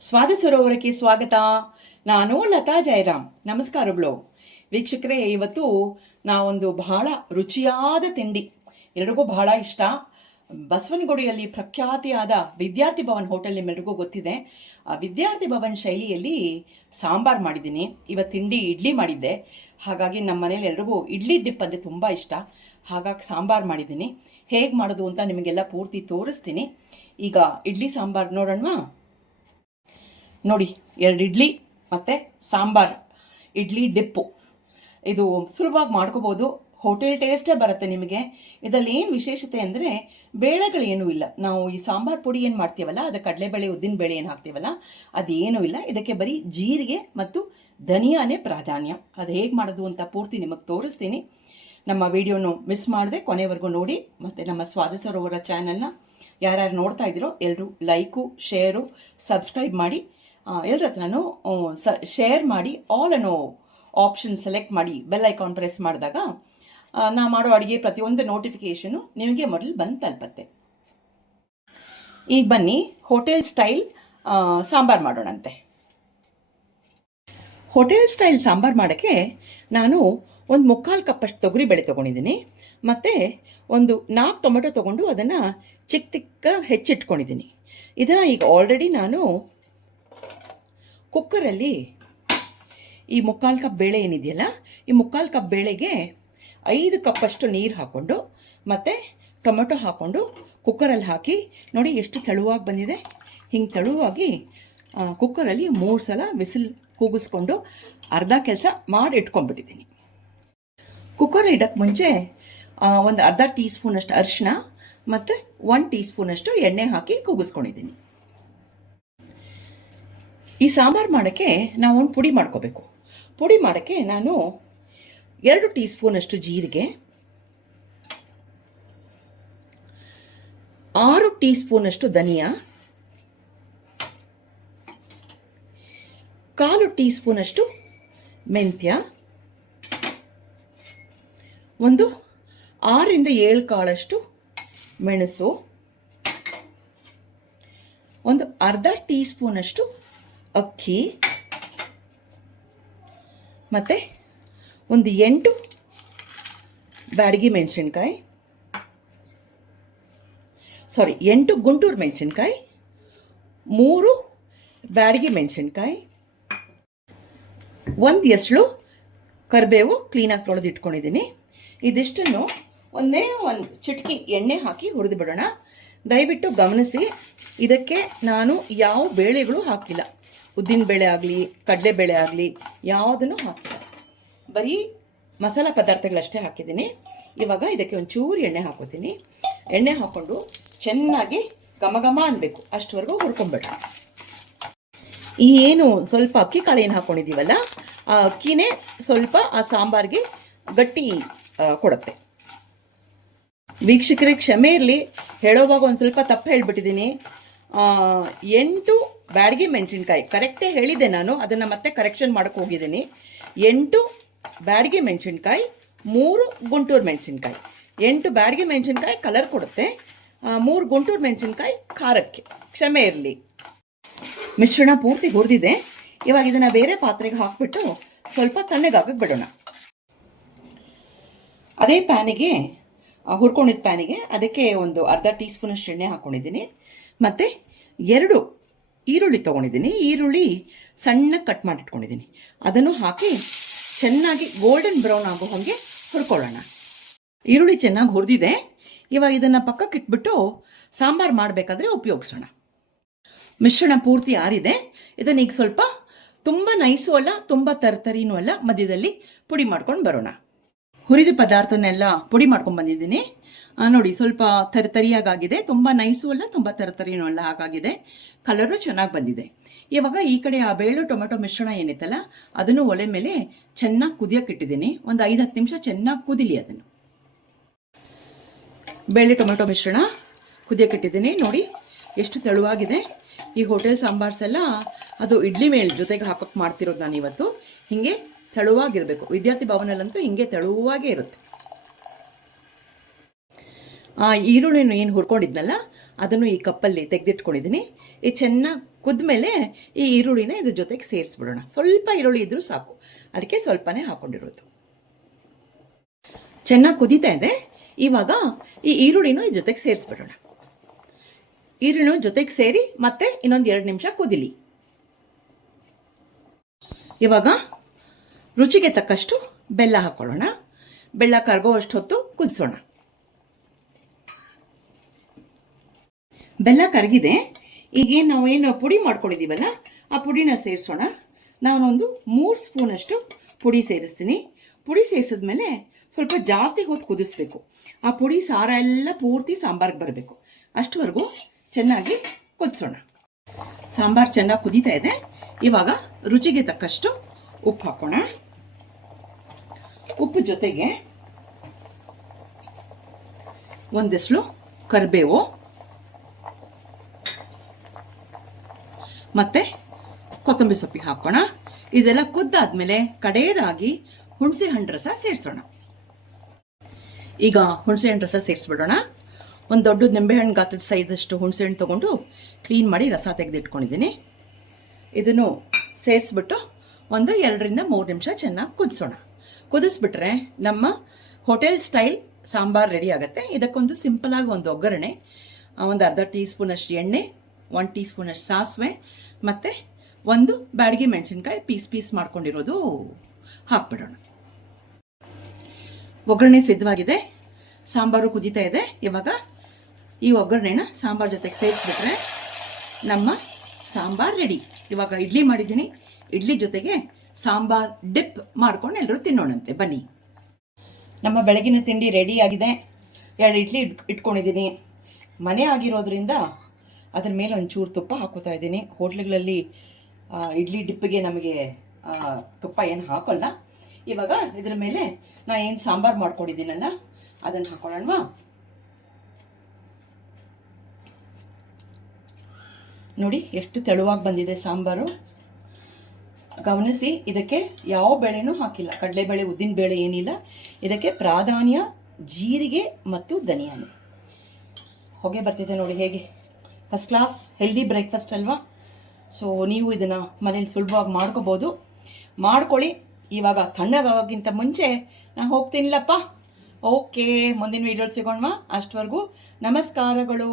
ಸ್ವಾದ ಸರೋವರಕ್ಕೆ ಸ್ವಾಗತ. ನಾನು ಲತಾ ಜಯರಾಮ್. ನಮಸ್ಕಾರಗಳು. ವೀಕ್ಷಕರೇ, ಇವತ್ತು ನಾವೊಂದು ಬಹಳ ರುಚಿಯಾದ ತಿಂಡಿ, ಎಲ್ರಿಗೂ ಬಹಳ ಇಷ್ಟ. ಬಸವನಗುಡಿಯಲ್ಲಿ ಪ್ರಖ್ಯಾತಿಯಾದ ವಿದ್ಯಾರ್ಥಿ ಭವನ್ ಹೋಟೆಲ್ ನಿಮ್ಮೆಲ್ರಿಗೂ ಗೊತ್ತಿದೆ. ಆ ವಿದ್ಯಾರ್ಥಿ ಭವನ್ ಶೈಲಿಯಲ್ಲಿ ಸಾಂಬಾರ್ ಮಾಡಿದ್ದೀನಿ. ಇವತ್ತು ತಿಂಡಿ ಇಡ್ಲಿ ಮಾಡಿದ್ದೆ. ಹಾಗಾಗಿ ನಮ್ಮ ಮನೇಲಿ ಎಲ್ರಿಗೂ ಇಡ್ಲಿ ಡಿಪ್ ಅಂದರೆ ತುಂಬ ಇಷ್ಟ. ಹಾಗಾಗಿ ಸಾಂಬಾರ್ ಮಾಡಿದ್ದೀನಿ. ಹೇಗೆ ಮಾಡೋದು ಅಂತ ನಿಮಗೆಲ್ಲ ಪೂರ್ತಿ ತೋರಿಸ್ತೀನಿ. ಈಗ ಇಡ್ಲಿ ಸಾಂಬಾರ್ ನೋಡೋಣ ನೋಡಿ, ಎರಡು ಇಡ್ಲಿ, ಮತ್ತು ಸಾಂಬಾರ್, ಇಡ್ಲಿ ಡಿಪ್ಪು. ಇದು ಸುಲಭವಾಗಿ ಮಾಡ್ಕೋಬೋದು. ಹೋಟೆಲ್ ಟೇಸ್ಟೇ ಬರುತ್ತೆ ನಿಮಗೆ. ಇದರಲ್ಲಿ ಏನು ವಿಶೇಷತೆ ಅಂದರೆ ಬೇಳೆಗಳೇನೂ ಇಲ್ಲ. ನಾವು ಈ ಸಾಂಬಾರ್ ಪುಡಿ ಏನು ಮಾಡ್ತೀವಲ್ಲ, ಅದು ಕಡಲೆಬೇಳೆ, ಉದ್ದಿನ ಬೇಳೆ ಏನು ಹಾಕ್ತೀವಲ್ಲ ಅದೇನೂ ಇಲ್ಲ. ಇದಕ್ಕೆ ಬರೀ ಜೀರಿಗೆ ಮತ್ತು ಧನಿಯಾನೇ ಪ್ರಾಧಾನ್ಯ. ಅದು ಹೇಗೆ ಮಾಡೋದು ಅಂತ ಪೂರ್ತಿ ನಿಮಗೆ ತೋರಿಸ್ತೀನಿ. ನಮ್ಮ ವಿಡಿಯೋನು ಮಿಸ್ ಮಾಡದೆ, ಕೊನೆವರೆಗೂ ನೋಡಿ. ಮತ್ತು ನಮ್ಮ ಸ್ವಾದ ಸರೋವರ ಚಾನಲ್ನ ಯಾರ್ಯಾರು ನೋಡ್ತಾ ಇದ್ದೀರೋ ಎಲ್ಲರೂ ಲೈಕು ಶೇರು ಸಬ್ಸ್ಕ್ರೈಬ್ ಮಾಡಿ. ಎಲ್ಲರ ಹತ್ರನೂ ಸ ಶೇರ್ ಮಾಡಿ ಆಲ್ ಅನ್ನೋ ಆಪ್ಷನ್ ಸೆಲೆಕ್ಟ್ ಮಾಡಿ ಬೆಲ್ ಐಕಾನ್ ಪ್ರೆಸ್ ಮಾಡಿದಾಗ ನಾ ಮಾಡೋ ಅಡುಗೆ ಪ್ರತಿಯೊಂದು ನೋಟಿಫಿಕೇಷನು ನಿಮಗೆ ಮೊದಲು ಬಂದು ತಲುಪತ್ತೆ. ಈಗ ಬನ್ನಿ ಹೋಟೆಲ್ ಸ್ಟೈಲ್ ಸಾಂಬಾರು ಮಾಡೋಣಂತೆ. ಹೋಟೆಲ್ ಸ್ಟೈಲ್ ಸಾಂಬಾರು ಮಾಡೋಕ್ಕೆ ನಾನು ಒಂದು ಮುಕ್ಕಾಲು ಕಪ್ಪಷ್ಟು ತೊಗರಿ ಬೇಳೆ ತೊಗೊಂಡಿದ್ದೀನಿ, ಮತ್ತು ಒಂದು ನಾಲ್ಕು ಟೊಮೆಟೊ ತೊಗೊಂಡು ಅದನ್ನು ಚಿಕ್ಕ ಚಿಕ್ಕ ಹೆಚ್ಚಿಟ್ಕೊಂಡಿದ್ದೀನಿ. ಇದನ್ನು ಈಗ ಆಲ್ರೆಡಿ ನಾನು ಕುಕ್ಕರಲ್ಲಿ ಈ ಮುಕ್ಕಾಲು ಕಪ್ ಬೇಳೆ ಏನಿದೆಯಲ್ಲ, ಈ ಮುಕ್ಕಾಲು ಕಪ್ ಬೇಳೆಗೆ ಐದು ಕಪ್ಪಷ್ಟು ನೀರು ಹಾಕ್ಕೊಂಡು ಮತ್ತು ಟೊಮೆಟೊ ಹಾಕ್ಕೊಂಡು ಕುಕ್ಕರಲ್ಲಿ ಹಾಕಿ, ನೋಡಿ ಎಷ್ಟು ತೆಳುವಾಗಿ ಬಂದಿದೆ. ಹಿಂಗೆ ತೆಳುವಾಗಿ ಕುಕ್ಕರಲ್ಲಿ ಮೂರು ಸಲ ವಿಸಿಲ್ ಕೂಗಿಸ್ಕೊಂಡು ಅರ್ಧ ಕೆಲಸ ಮಾಡಿ ಇಟ್ಕೊಂಡ್ಬಿಟ್ಟಿದ್ದೀನಿ. ಕುಕ್ಕರ್ ಇಡೋಕ್ಕೆ ಮುಂಚೆ ಒಂದು ಅರ್ಧ ಟೀ ಸ್ಪೂನಷ್ಟು ಅರಿಶಿನ ಮತ್ತು ಒನ್ ಟೀ ಸ್ಪೂನಷ್ಟು ಎಣ್ಣೆ ಹಾಕಿ ಕೂಗಿಸ್ಕೊಂಡಿದ್ದೀನಿ. ಈ ಸಾಂಬಾರು ಮಾಡೋಕ್ಕೆ ನಾವು ಒಂದು ಪುಡಿ ಮಾಡ್ಕೋಬೇಕು. ಪುಡಿ ಮಾಡೋಕ್ಕೆ ನಾನು ಎರಡು ಟೀ ಸ್ಪೂನಷ್ಟು ಜೀರಿಗೆ, ಆರು ಟೀ ಸ್ಪೂನಷ್ಟು ಧನಿಯಾ, ಕಾಲು ಟೀ ಸ್ಪೂನಷ್ಟು ಮೆಂತ್ಯ, ಒಂದು ಆರರಿಂದ ಏಳು ಕಾಳಷ್ಟು ಮೆಣಸು, ಒಂದು ಅರ್ಧ ಟೀ ಸ್ಪೂನಷ್ಟು ಅಕ್ಕಿ, ಮತ್ತು ಒಂದು ಎಂಟು ಬ್ಯಾಡಗಿ ಮೆಣಸಿನ್ಕಾಯಿ ಸಾರಿ ಎಂಟು ಗುಂಟೂರು ಮೆಣಸಿನ್ಕಾಯಿ, ಮೂರು ಬ್ಯಾಡಗಿ ಮೆಣಸಿನ್ಕಾಯಿ, ಒಂದು ಎಸಳು ಕರಿಬೇವು ಕ್ಲೀನಾಗಿ ತೊಳೆದು ಇಟ್ಕೊಂಡಿದ್ದೀನಿ ಇದಿಷ್ಟನ್ನು ಒಂದೇ ಒಂದು ಚಿಟಕಿ ಎಣ್ಣೆ ಹಾಕಿ ಹುರಿದು ಬಿಡೋಣ ದಯವಿಟ್ಟು ಗಮನಿಸಿ, ಇದಕ್ಕೆ ನಾನು ಯಾವ ಬೇಳೆಗಳು ಹಾಕಿಲ್ಲ. ಉದ್ದಿನ ಬೇಳೆ ಆಗಲಿ ಕಡಲೆಬೇಳೆ ಆಗಲಿ, ಯಾವುದನ್ನು ಹಾಕಿಲ್ಲ. ಬರೀ ಮಸಾಲ ಪದಾರ್ಥಗಳಷ್ಟೇ ಹಾಕಿದ್ದೀನಿ. ಇವಾಗ ಇದಕ್ಕೆ ಒಂಚೂರು ಎಣ್ಣೆ ಹಾಕೋತೀನಿ. ಎಣ್ಣೆ ಹಾಕ್ಕೊಂಡು ಚೆನ್ನಾಗಿ ಘಮ ಘಮ ಅನ್ಬೇಕು. ಅಷ್ಟವರೆಗೂ ಹುರ್ಕೊಂಬೇಡ ಈ ಏನು ಸ್ವಲ್ಪ ಅಕ್ಕಿ ಕಾಳು ಏನು ಹಾಕ್ಕೊಂಡಿದ್ದೀವಲ್ಲ ಆ ಅಕ್ಕಿನೇ ಸ್ವಲ್ಪ ಆ ಸಾಂಬಾರಿಗೆ ಗಟ್ಟಿ ಕೊಡುತ್ತೆ. ವೀಕ್ಷಕರಿಗೆ ಕ್ಷಮೆ ಇರಲಿ. ಹೇಳೋವಾಗ ಒಂದು ಸ್ವಲ್ಪ ತಪ್ಪು ಹೇಳ್ಬಿಟ್ಟಿದ್ದೀನಿ. ಎಂಟು ಬ್ಯಾಡಗಿ ಮೆಣಸಿನ್ಕಾಯಿ. ಕರೆಕ್ಟೇ ಹೇಳಿದೆ ನಾನು, ಅದನ್ನು ಮತ್ತೆ ಕರೆಕ್ಷನ್ ಮಾಡಕ್ಕೆ ಹೋಗಿದ್ದೀನಿ. ಎಂಟು ಬ್ಯಾಡಗಿ ಮೆಣಸಿನ್ಕಾಯಿ, ಮೂರು ಗುಂಟೂರು ಮೆಣಸಿನ್ಕಾಯಿ. ಎಂಟು ಬ್ಯಾಡಗಿ ಮೆಣಸಿನ್ಕಾಯಿ ಕಲರ್ ಕೊಡುತ್ತೆ. ಮೂರು ಗುಂಟೂರು ಮೆಣಸಿನ್ಕಾಯಿ ಖಾರಕ್ಕೆ. ಕ್ಷಮೆ ಇರಲಿ. ಮಿಶ್ರಣ ಪೂರ್ತಿ ಹುರಿದಿದೆ. ಇವಾಗ ಇದನ್ನು ಬೇರೆ ಪಾತ್ರೆಗೆ ಹಾಕ್ಬಿಟ್ಟು ಸ್ವಲ್ಪ ತಣ್ಣಗಾಗಕ್ಕೆ ಬಿಡೋಣ. ಅದೇ ಪ್ಯಾನಿಗೆ ಹುರ್ಕೊಂಡಿದ್ದ ಪ್ಯಾನಿಗೆ ಅದಕ್ಕೆ ಒಂದು ಅರ್ಧ ಟೀ ಸ್ಪೂನಷ್ಟು ಎಣ್ಣೆ ಹಾಕ್ಕೊಂಡಿದ್ದೀನಿ ಮತ್ತು ಎರಡು ಈರುಳ್ಳಿ ತೊಗೊಂಡಿದ್ದೀನಿ. ಈರುಳ್ಳಿ ಸಣ್ಣ ಕಟ್ ಮಾಡಿಟ್ಕೊಂಡಿದ್ದೀನಿ. ಅದನ್ನು ಹಾಕಿ ಚೆನ್ನಾಗಿ ಗೋಲ್ಡನ್ ಬ್ರೌನ್ ಆಗೋ ಹಾಗೆ ಹುರ್ಕೊಳ್ಳೋಣ. ಈರುಳ್ಳಿ ಚೆನ್ನಾಗಿ ಹುರಿದಿದೆ. ಇವಾಗ ಇದನ್ನು ಪಕ್ಕಕ್ಕೆ ಇಟ್ಬಿಟ್ಟು ಸಾಂಬಾರು ಮಾಡಬೇಕಾದ್ರೆ ಉಪಯೋಗಿಸೋಣ. ಮಿಶ್ರಣ ಪೂರ್ತಿ ಆರಿದೆ. ಇದನ್ನ ಈಗ ಸ್ವಲ್ಪ ತುಂಬ ನೈಸು ಅಲ್ಲ, ತುಂಬ ತರ್ತರಿನೂ ಅಲ್ಲ ಮಧ್ಯದಲ್ಲಿ ಪುಡಿ ಮಾಡ್ಕೊಂಡು ಬರೋಣ. ಹುರಿದ ಪದಾರ್ಥನೆಲ್ಲ ಪುಡಿ ಮಾಡ್ಕೊಂಡು ಬಂದಿದ್ದೀನಿ. ನೋಡಿ, ಸ್ವಲ್ಪ ತರಿತರಿಯಾಗಿದೆ ತುಂಬ ನೈಸು ಅಲ್ಲ, ತುಂಬ ತರತರಿನೂ ಅಲ್ಲ, ಹಾಗಾಗಿದೆ. ಕಲರು ಚೆನ್ನಾಗಿ ಬಂದಿದೆ. ಇವಾಗ ಈ ಕಡೆ ಆ ಬೇಳು ಟೊಮೆಟೊ ಮಿಶ್ರಣ ಏನಿತ್ತಲ್ಲ, ಅದನ್ನು ಒಲೆ ಮೇಲೆ ಚೆನ್ನಾಗಿ ಕುದಿಯೋಕೆ ಇಟ್ಟಿದ್ದೀನಿ. ಒಂದು ಐದು ಹತ್ತು ನಿಮಿಷ ಚೆನ್ನಾಗಿ ಕುದಿಲಿ ಅದನ್ನು. ಬೇಳೆ ಟೊಮೆಟೊ ಮಿಶ್ರಣ ಕುದಿಯೋಕೆ ಇಟ್ಟಿದ್ದೀನಿ. ನೋಡಿ, ಎಷ್ಟು ತೆಳುವಾಗಿದೆ. ಈ ಹೋಟೆಲ್ ಸಾಂಬಾರ್ಸೆಲ್ಲ ಅದು ಇಡ್ಲಿ ಮೇಲ್ ಜೊತೆಗೆ ಹಾಕೋಕೆ ಮಾಡ್ತಿರೋದು ನಾನು ಇವತ್ತು ಹೀಗೆ ತೆಳುವಾಗಿರಬೇಕು. ವಿದ್ಯಾರ್ಥಿ ಭವನಲ್ಲಂತೂ ಹಿಂಗೆ ತೆಳುವಾಗೇ ಇರುತ್ತೆ. ಈರುಳ್ಳಿನ ಏನು ಹುರ್ಕೊಂಡಿದ್ನಲ್ಲ, ಅದನ್ನು ಈ ಕಪ್ಪಲ್ಲಿ ತೆಗೆದಿಟ್ಕೊಂಡಿದ್ದೀನಿ ಈ ಚೆನ್ನಾಗಿ ಕುದ್ಮೇಲೆ ಈ ಈರುಳ್ಳಿನ ಇದ್ರ ಜೊತೆಗೆ ಸೇರಿಸ್ಬಿಡೋಣ. ಸ್ವಲ್ಪ ಈರುಳ್ಳಿ ಇದ್ದರೂ ಸಾಕು. ಅದಕ್ಕೆ ಸ್ವಲ್ಪನೇ ಹಾಕೊಂಡಿರೋದು. ಚೆನ್ನಾಗಿ ಕುದೀತಾ ಇದೆ. ಇವಾಗ ಈ ಈರುಳ್ಳಿನೂ ಇದ್ರ ಜೊತೆಗೆ ಸೇರಿಸ್ಬಿಡೋಣ. ಈರುಳ್ಳಿ ಜೊತೆಗೆ ಸೇರಿ ಮತ್ತೆ ಇನ್ನೊಂದು ಎರಡು ನಿಮಿಷ ಕುದಿಲಿ. ಇವಾಗ ರುಚಿಗೆ ತಕ್ಕಷ್ಟು ಬೆಲ್ಲ ಹಾಕೊಳ್ಳೋಣ. ಬೆಲ್ಲ ಕರಗೋ ಅಷ್ಟು ಹೊತ್ತು ಕುದಿಸೋಣ. ಬೆಲ್ಲ ಕರಗಿದೆ. ಈಗೇನು ನಾವು ಏನು ಪುಡಿ ಮಾಡ್ಕೊಂಡಿದ್ದೀವಲ್ಲ, ಆ ಪುಡಿನ ಸೇರಿಸೋಣ. ನಾನೊಂದು ಮೂರು ಸ್ಪೂನಷ್ಟು ಪುಡಿ ಸೇರಿಸ್ತೀನಿ. ಪುಡಿ ಸೇರಿಸಿದ್ಮೇಲೆ ಸ್ವಲ್ಪ ಜಾಸ್ತಿ ಹೊತ್ತು ಕುದಿಸ್ಬೇಕು. ಆ ಪುಡಿ ಸಾರ ಎಲ್ಲ ಪೂರ್ತಿ ಸಾಂಬಾರ್ಗೆ ಬರಬೇಕು. ಅಷ್ಟುವರೆಗೂ ಚೆನ್ನಾಗಿ ಕುದಿಸೋಣ. ಸಾಂಬಾರು ಚೆನ್ನಾಗಿ ಕುದೀತಾ ಇದೆ. ಇವಾಗ ರುಚಿಗೆ ತಕ್ಕಷ್ಟು ಉಪ್ಪು ಹಾಕೋಣ. ಉಪ್ಪು ಜೊತೆಗೆ ಒಂದೆಸಲು ಕರಿಬೇವು. ಮತ್ತು ಕೊತ್ತಂಬರಿ ಸೊಪ್ಪಿಗೆ ಹಾಕೋಣ. ಇದೆಲ್ಲ ಕುದ್ದಾದ್ಮೇಲೆ ಕಡೆಯದಾಗಿ ಹುಣಸೆ ಹಣ್ಣು ರಸ ಸೇರಿಸೋಣ. ಈಗ ಹುಣಸೆ ಹಣ್ಣು ರಸ ಸೇರಿಸ್ಬಿಡೋಣ. ಒಂದು ದೊಡ್ಡ ನಿಂಬೆಹಣ್ಣು ಗಾತ್ರದ ಸೈಜಷ್ಟು ಹುಣಸೆ ಹಣ್ಣು ತೊಗೊಂಡು ಕ್ಲೀನ್ ಮಾಡಿ ರಸ ತೆಗೆದಿಟ್ಕೊಂಡಿದ್ದೀನಿ. ಇದನ್ನು ಸೇರಿಸ್ಬಿಟ್ಟು ಒಂದು ಎರಡರಿಂದ ಮೂರು ನಿಮಿಷ ಚೆನ್ನಾಗಿ ಕುದಿಸೋಣ. ಕುದಿಸ್ಬಿಟ್ರೆ ನಮ್ಮ ಹೋಟೆಲ್ ಸ್ಟೈಲ್ ಸಾಂಬಾರು ರೆಡಿ ಆಗುತ್ತೆ. ಇದಕ್ಕೊಂದು ಸಿಂಪಲಾಗಿ ಒಂದು ಒಗ್ಗರಣೆ ಒಂದು ಅರ್ಧ ಟೀ ಸ್ಪೂನಷ್ಟು ಎಣ್ಣೆ ಒನ್ ಟೀ ಸ್ಪೂನಷ್ಟು ಸಾಸಿವೆ, ಮತ್ತು ಒಂದು ಬ್ಯಾಡಿಗೆ ಮೆಣಸಿನ್ಕಾಯಿ ಪೀಸ್ ಪೀಸ್ ಮಾಡ್ಕೊಂಡಿರೋದು. ಹಾಕ್ಬಿಡೋಣ. ಒಗ್ಗರಣೆ ಸಿದ್ಧವಾಗಿದೆ. ಸಾಂಬಾರು ಕುದೀತಾ ಇದೆ. ಇವಾಗ ಈ ಒಗ್ಗರಣೆನ ಸಾಂಬಾರು ಜೊತೆಗೆ ಸೇರಿಸ್ಬಿಟ್ರೆ ನಮ್ಮ ಸಾಂಬಾರ್ ರೆಡಿ. ಇವಾಗ ಇಡ್ಲಿ ಮಾಡಿದ್ದೀನಿ. ಇಡ್ಲಿ ಜೊತೆಗೆ ಸಾಂಬಾರ್ ಡಿಪ್ ಮಾಡ್ಕೊಂಡು ಎಲ್ಲರೂ ತಿನ್ನೋಣಂತೆ. ಬನ್ನಿ. ನಮ್ಮ ಬೆಳಗಿನ ತಿಂಡಿ ರೆಡಿ ಆಗಿದೆ. ಎರಡು ಇಡ್ಲಿ ಇಟ್ ಇಟ್ಕೊಂಡಿದ್ದೀನಿ. ಮನೆ ಆಗಿರೋದ್ರಿಂದ ಅದ್ರ ಮೇಲೆ ಒಂಚೂರು ತುಪ್ಪ ಹಾಕೋತಾ ಇದ್ದೀನಿ. ಹೋಟ್ಲುಗಳಲ್ಲಿ ಇಡ್ಲಿ ಡಿಪ್ಪಿಗೆ ನಮಗೆ ತುಪ್ಪ ಏನು ಹಾಕೋಲ್ಲ. ಇವಾಗ ಇದ್ರ ಮೇಲೆ ನಾ ಏನು ಸಾಂಬಾರು ಮಾಡ್ಕೊಂಡಿದ್ದೀನಲ್ಲ, ಅದನ್ನು ಹಾಕೊಳ್ಳೋಣವಾ? ನೋಡಿ, ಎಷ್ಟು ತೆಳುವಾಗಿ ಬಂದಿದೆ ಸಾಂಬಾರು. ಗಮನಿಸಿ, ಇದಕ್ಕೆ ಯಾವ ಬೇಳೆನೂ ಹಾಕಿಲ್ಲ. ಕಡಲೆಬೇಳೆ, ಉದ್ದಿನ ಬೇಳೆ ಏನಿಲ್ಲ. ಇದಕ್ಕೆ ಪ್ರಾಧಾನ್ಯ ಜೀರಿಗೆ ಮತ್ತು ಧನಿಯಾನೆ. ಹೊಗೆ ಬರ್ತಿದೆ ನೋಡಿ ಹೇಗೆ. ಫಸ್ಟ್ ಕ್ಲಾಸ್ ಹೆಲ್ದಿ ಬ್ರೇಕ್ಫಾಸ್ಟ್ ಅಲ್ವಾ? ಸೊ ನೀವು ಇದನ್ನು ಮನೇಲಿ ಸುಲಭವಾಗಿ ಮಾಡ್ಕೋಬೋದು. ಮಾಡ್ಕೊಳ್ಳಿ. ಇವಾಗ ತಣ್ಣಗಾಗೋಕ್ಕಿಂತ ಮುಂಚೆ ನಾನು ಹೋಗ್ತೀನಿಲ್ಲಪ್ಪ. ಓಕೆ ಮುಂದಿನ ವೀಡಿಯೋಲಿ ಸಿಗೋಣ ಅಷ್ಟವರೆಗೂ ನಮಸ್ಕಾರಗಳು.